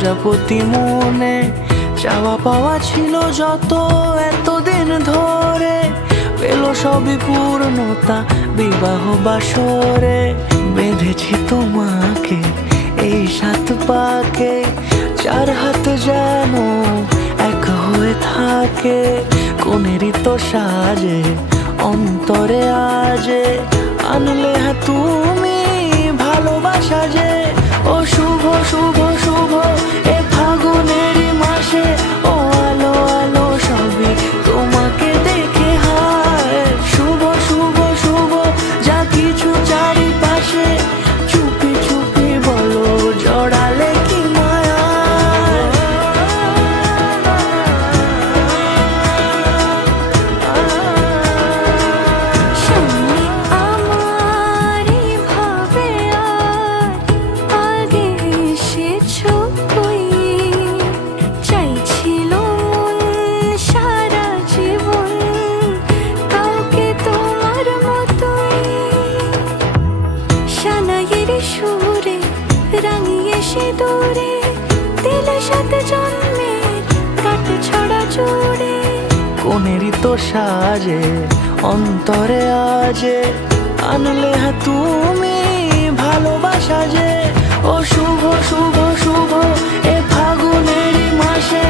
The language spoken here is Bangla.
প্রজাপতি মনে চাওয়া পাওয়া ছিল যত এতদিন ধরে, পেল সবই পূর্ণতা বিবাহ বাসরে। বেঁধেছি তোমাকে এই 7 পাকে, 4 হাত যেন এক হয়ে থাকে। কোনেরই তো সাজে অন্তরে আজে, আনলে তুমি ভালোবাসা যে। ও শুভ শুভ শুভ এ ফাগুনেরই মাসে, ও আলো আলো সবই তোমাকে দেখে হায়। শুভ শুভ শুভ যা কিছু চারিপাশে, চুপি চুপি বলো জড়ালে কি মায়া। সামনে আমার ভাবে আর আগে এসেছো কই, চাইছিল মন সারা জীবন কাউকে তোমার মতোই। সানাইয়ের সুরে রাঙিয়ে সে দূরে, দিলে 7 জন্মের কাট ছড়া জোড়ে। কোনেরই তো সাজে অন্তরে আজে, আনলে তুমি ভালোবাসা যে। ও শুভ শুভ শুভ এ ফাগুনেরই মাসে,